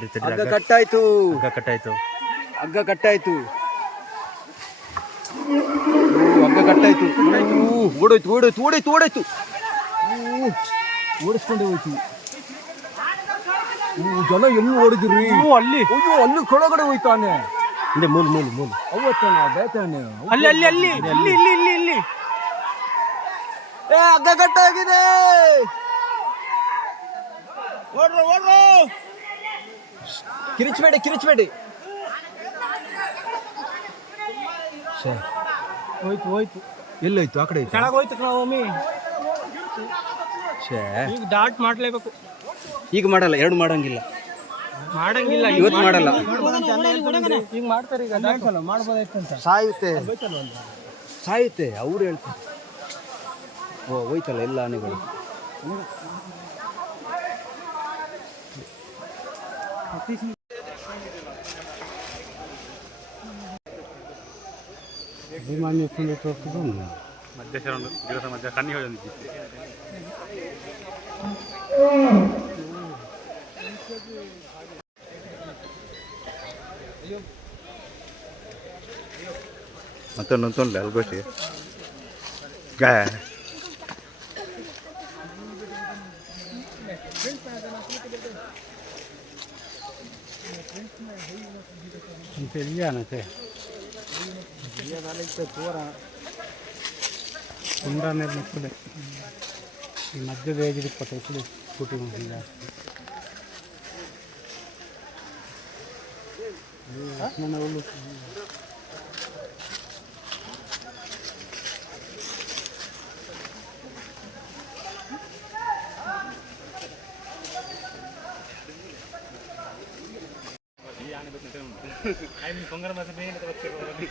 ಹಗ್ಗ ಕಟ್ಟಾಯ್ತು ಹಗ್ಗ ಕಟ್ಟಾಯ್ತು. ಹಗ್ಗ ಕಟ್ಟಾಯ್ತು ಹಗ್ಗ ಕಟ್ಟಾಯ್ತು. ಓಡೋಯ್ತು ಓಡೋಯ್ತು ಓಡೋಯ್ತು ಓಡೋಯ್ತು ಓಡಿಸ್ಕೊಂಡೆ ಹೋಯ್ತು. ಜನ ಎಲ್ಲಿ ಓಡಿದ್ರಿ? ಅಲ್ಲಿ ಅಯ್ಯೋ ಅಲ್ಲಿ ಕೆಳಗಡೆ ಹೋಯ್ತಾನೆ. ಇದೆ ಮೂಲು ಮೂಲು ಮೂಲು ಅವತ್ತಾನೆ ಬೇತಾನೆ ಅಲ್ಲಿ ಅಲ್ಲಿ ಅಲ್ಲಿ ಇಲ್ಲಿ ಇಲ್ಲಿ ಇಲ್ಲಿ ಇಲ್ಲಿ ಹಗ್ಗ ಕಟ್ಟಾಗಿದೆ. ಓಡ್ರು ಓಡ್ರು. ಕಿರಿಚಬೇಡಿ ಕಿರಿಚಬೇಡಿ. ಹೋಯ್ತು ಹೋಯ್ತು. ಎಲ್ಲೋಯ್ತು? ಆ ಕಡೆ ಕೆಳಗೆ ಹೋಯ್ತು ಒಮ್ಮೆ. ಈಗ ಡಾಟ್ ಮಾಡ್ಲೇಬೇಕು. ಈಗ ಮಾಡಲ್ಲ, ಎರಡು ಮಾಡಂಗಿಲ್ಲ. ಮಾಡಂಗಿಲ್ಲ ಇವತ್ತು ಮಾಡಲ್ಲ. ಈಗ ಮಾಡ್ತಾರೆ. ಈಗ ಮಾಡ್ಬೋದಾಯ್ತು ಅಂತ. ಸಾಯುತ್ತೆ ಸಾಯುತ್ತೆ ಅವ್ರು ಹೇಳ್ತಾರೆ. ಹೋಯ್ತಲ್ಲ ಎಲ್ಲ ಆನೆಗಳು. ಮಧ್ಯ ಕಣ್ಣಿ ಮತ್ತೆ nonton lalbas ya. Intelligent te. Dia balik ke tora. Undane mukule. ಈ ಮಧ್ಯ ವೇಗದ ಪಟೇಕಲು ಕೂಟಿ ಮಾಡಿಲ್ಲ. ನಾನು ಅವಳು ಈ ಆನೆ ಬಿಟ್ಟು ಐ ಮೀನ್ ಕೊಂಗರ ಮತ್ತೆ ಬೇನೆ ತಗೊಳ್ತಾರೆ.